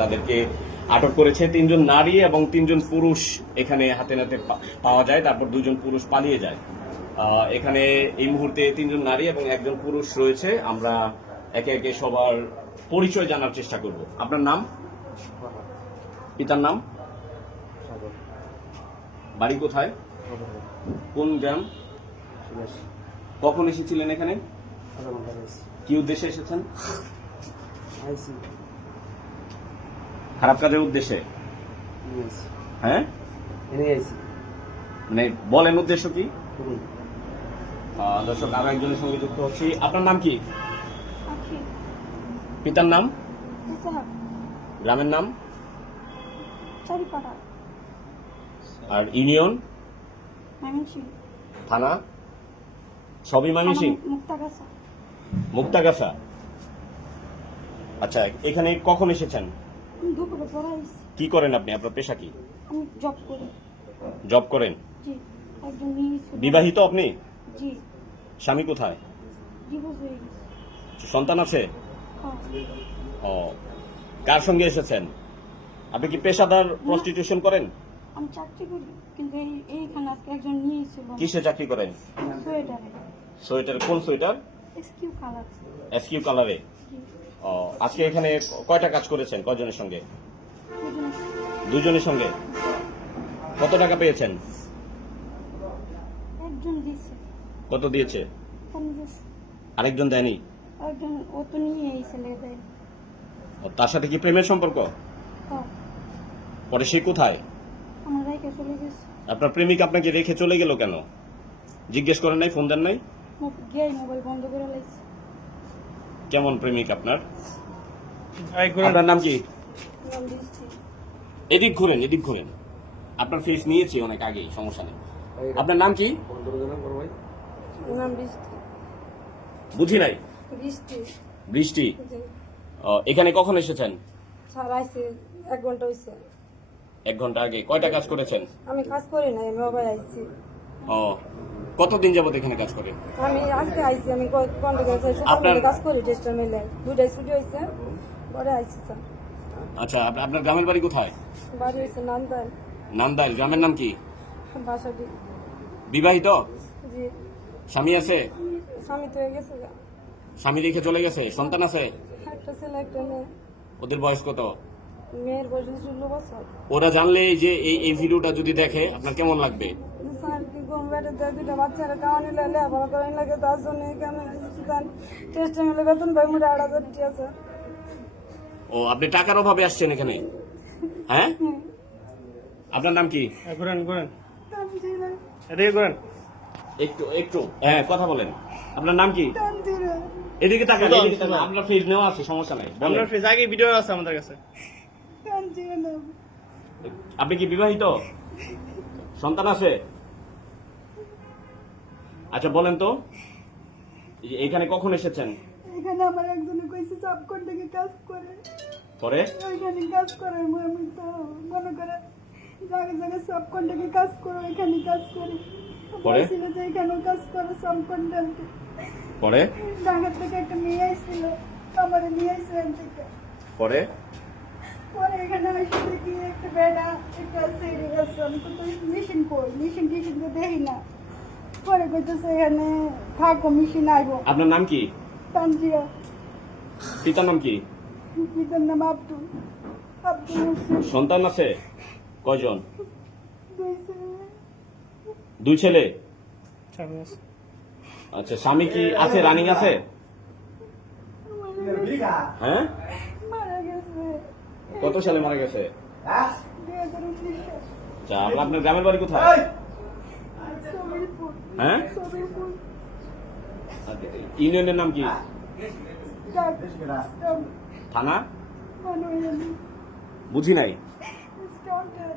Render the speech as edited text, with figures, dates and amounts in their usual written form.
তাদেরকে আটক করেছে। 3 জন নারী এবং 3 জন পুরুষ এখানে হাতে নাতে পাওয়া যায়, তারপর 2 জন পুরুষ পালিয়ে যায়। এখানে এই মুহূর্তে 3 জন নারী এবং 1 জন পুরুষ রয়েছে। আমরা একে একে সবার পরিচয় জানার চেষ্টা করব। আপনার নাম? পিতার নাম? বাড়ি কোথায়? কোন গ্রাম? কখন এসেছিলেন এখানে? কি উদ্দেশ্যে এসেছেন? খারাপ কাজের উদ্দেশ্যে? হ্যাঁ, মানে বলেন উদ্দেশ্য কি? দর্শক, আরো একজনের সঙ্গে যুক্ত হচ্ছি। আপনার নাম কি? পিতার নাম? গ্রামের নাম? আর ইউনিয়ন? থানা? সবই ময়মনসিংহ? মুক্তাগাছা। আচ্ছা, এখানে কখন এসেছেন? দুপুরে পড়া হইছে। কি করেন আপনি? আপনার পেশা কি? আমি জব করি। জব করেন? জি। একজন নিয়েছি। বিবাহিত আপনি? জি। স্বামী কোথায়? ডিভোর্স হয়ে গেছে। সন্তান আছে? হ্যাঁ। ও, কার সঙ্গে এসেছেন? আপনি কি পেশাদার প্রস্টিটিউশন করেন? আমি চাকরি করি, কিন্তু এইখানে আজকে একজন নিয়েছিল। কিসে চাকরি করেন? সোয়েটারে। সোয়েটার? কোন সোয়েটার? SQ colour. এসকিউ কালারে? জি। ও, আজকে এখানে কয়টা কাজ করেছেন? কয়জনের সঙ্গে? দুজন। 2 জনের সঙ্গে। কত টাকা পেয়েছেন? একজন দিয়েছে। কত দিয়েছে? 1500। আরেকজন দেয়নি? একজন ও তো নিয়ে এই ছেলে দেয়। ও, তার সাথে কি প্রেমের সম্পর্ক? হ্যাঁ। পরে সে কোথায়? আমার রাইকে চলে গেছে। আপনার প্রেমিক আপনাকে রেখে চলে গেল কেন? জিজ্ঞেস করেন নাই? ফোন দেন নাই? গিয়ে মোবাইল বন্ধ করে লাইছে। কেমন প্রেমিক আপনার? আপনার নাম কি? নাম দিয়েছি। এদিক ঘুরেন, এদিক ঘুরেন। আপনার ফেস নিয়েছি অনেক আগেই, সমস্যা নেই। আপনার নাম কি? নাম বৃষ্টি। বুঝি নাই। বৃষ্টি। বৃষ্টি। জি। এখানে কখন এসেছেন? স্যার আইছে 1 ঘন্টা হইছে। 1 ঘন্টা আগে। কয়টা কাজ করেছেন? আমি কাজ করি না, আমি বাবাই আইছি। ও, কতদিন যাবত এখানে কাজ করেন? আমি আজকে আইছি, আমি সকালে কাজ করি টেস্টার মিলে। 2টায় ছুটি হয়েছে, পরে আইছি স্যার। আচ্ছা, আপনার গ্রামের বাড়ি কোথায়? বাড়ি হয়েছে নান্দাল। নান্দাইল। গ্রামের নাম কি? বাসাটি। বিবাহিত? জি। স্বামী আছে? স্বামী তো হয়ে গেছে গা। স্বামী রেখে চলে গেছে? সন্তান আছে? একটা ছেলে একটা মেয়ে। ওদের বয়স কত? মেয়ের বয়স 16 বছর। ওরা জানলে যে এই ভিডিওটা যদি দেখে আপনার কেমন লাগবে? স্যার কি গম বেড়ে দেয়, 2টা বাচ্চারা খাওয়ানি লাগে, আবার করেন লাগে, তার জন্য এখানে টেস্টার মিলে বেতন পাই মোটা 8,000 টাকা স্যার। ও, আপনি টাকার অভাবে আসছেন এখানে? হ্যাঁ, আপনার নাম কি? একটু একটু হ্যাঁ, কথা বলেন। আপনার নাম কি? এদিকে তাকান, এদিকে তাকান। আপনার ফেস নেওয়া আছে, সমস্যা নাই। আপনার ফেস আগে ভিডিও আছে আমাদের কাছে। আপনি কি বিবাহিত? সন্তান আছে? আচ্ছা, বলেন তো এখানে কখন এসেছেন? এখানে আমার একজনে কইছে সাবকন থেকে কাজ করে। পরে ওইখানে কাজ করে, আমি তো মনে করে জায়গায় জায়গায় সাবকন থেকে কাজ করে, ওইখানে কাজ করে। পরে ছিল যে এখানেও কাজ করে সাবকন থেকে। পরে ঢাকা থেকে একটা মেয়ে আইছিল, আমার নিয়ে আইছে এখান থেকে। পরে পরে এখানে এসে দেখি একটা বেড়া একটা সেরে গেছে। আমি তো মেশিন কই, মেশিন টিশিন তো দেখি না। পরে কইতেছে এখানে থাকো, মেশিন আইবো। আপনার নাম কি? তানজিয়া। পিতার নাম কি? পিতার নাম আব্দুল হোসেন। সন্তান আছে কয়জন? 2 ছেলে। 2 ছেলে? আচ্ছা, স্বামী কি আছে? রানিং আছে? হ্যাঁ, মারা গেছে। কত সালে মারা গেছে? 2019 আচ্ছা, আপনার গ্রামের বাড়ি কোথায়? সবিরপুর। হ্যাঁ, সবিরপুর। আচ্ছা, ইউনিয়নের নাম কি? ডাক। থানা? মানুষ বুঝি নাই। স্কাউন্টার।